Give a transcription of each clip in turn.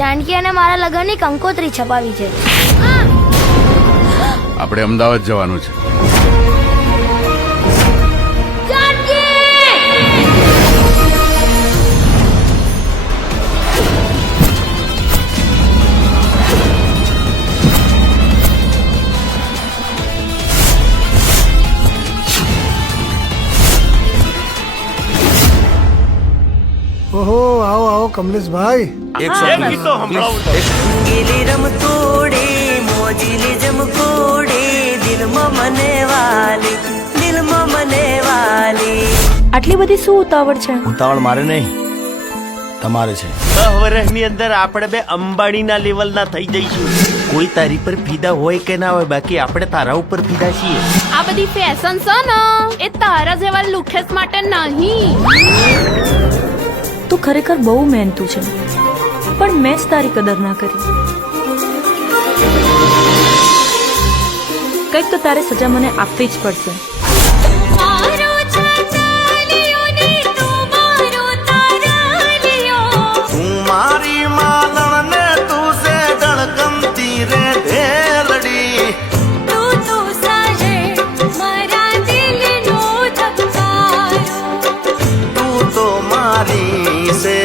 જાનકી અને મારા લગ્નની કંકોત્રી છપાવી છે. આપણે અમદાવાદ જવાનું છે. ઓહો, આવો આવો કમલેશભાઈ. ગીલી રમતોડે મોજીલી જમકોડે દિલમાં મને વાલી. આટલી બધી શું ઉતાવળ છે? ઉતાવળ મારે નહીં, તમારે છે. 10 વર્ષની અંદર આપણે બે અંબાણીના લેવલના થઈ જઈશું. કોઈ તારી પર ફીદા હોય કે ના હોય, બાકી આપણે તારા ઉપર ફીદા છીએ. આ બધી ફેશન છે ને એ તારા જેવા લુખેસ માટે નહીં. તું ખરેખર બહુ મહેનતુ છે, પણ મેં જ તારી કદર ના કરી. કંઈક તો તારે સજા મને આપવી જ પડશે. તું મારી માલણ ને તું સે ધડકમતી રે ઢેલડી. તું તો મારી સે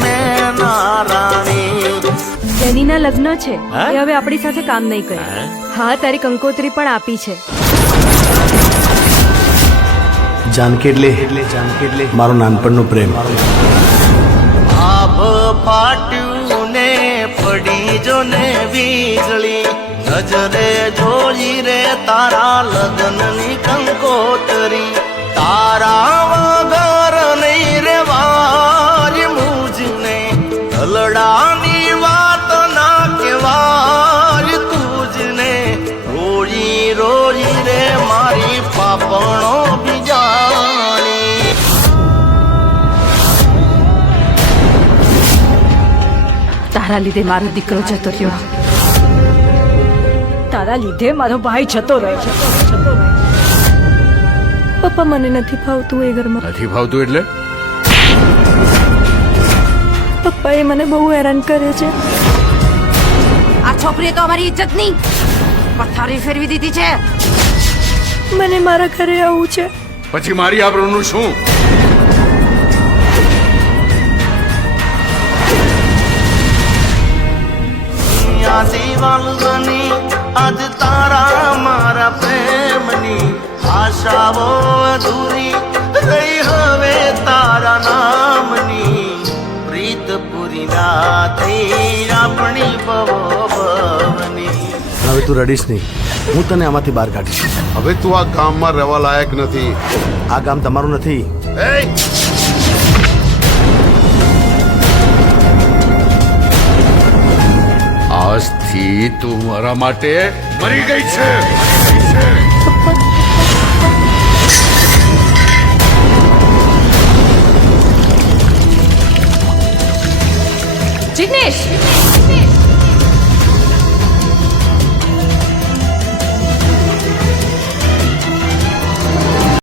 મેં નારાણી. જેનીના લગ્ન છે હા? એ હવે આપણી સાથે કામ નહીં કરે. હા, તારી કંકોત્રી પણ આપી છે. જાનકી એટલે મારો નાનપણનો પ્રેમ. આભ ફાટ્યું ને પડી જો ને વીજળી, નજરે જોઈ રે તારા લગ્નની કંકોત્રી. તારા વગર નહીં રેવાય મુજને, દલડાની વાત ના કહેવાય તુજને. રોઈ રોઈ રે મારી પાપણો બીજાણી. તારા લીધે મારો દીકરો જતો રહ્યો, તારા લીધે મારો ભાઈ જતો રહ્યો. પપ્પા, મને નથી ફાવતું એ ઘરમાં. નથી ફાવતું એટલે? પપ્પાએ મને બહુ હેરાન કરે છે. આ છોકરીએ તો અમારી ઇજ્જતની પથારી ફેરવી દીધી છે. મને મારા ઘરે આવવું છે. પછી મારી આબરૂનું શું? જીવનની આજ તારા મારા પ્રેમની આશાઓ અધૂરી રહી. હવે તારા નામની પ્રીત પૂરી ના થઈ આપણી ભવની. હવે તું રડીશ નહીં, હું તને આમાંથી બહાર કાઢીશ. હવે તું આ ગામમાં રહેવા લાયક નથી. આ ગામ તમારું નથી. આજથી તું મારા માટે મરી ગઈ છે. જિગ્નેશ,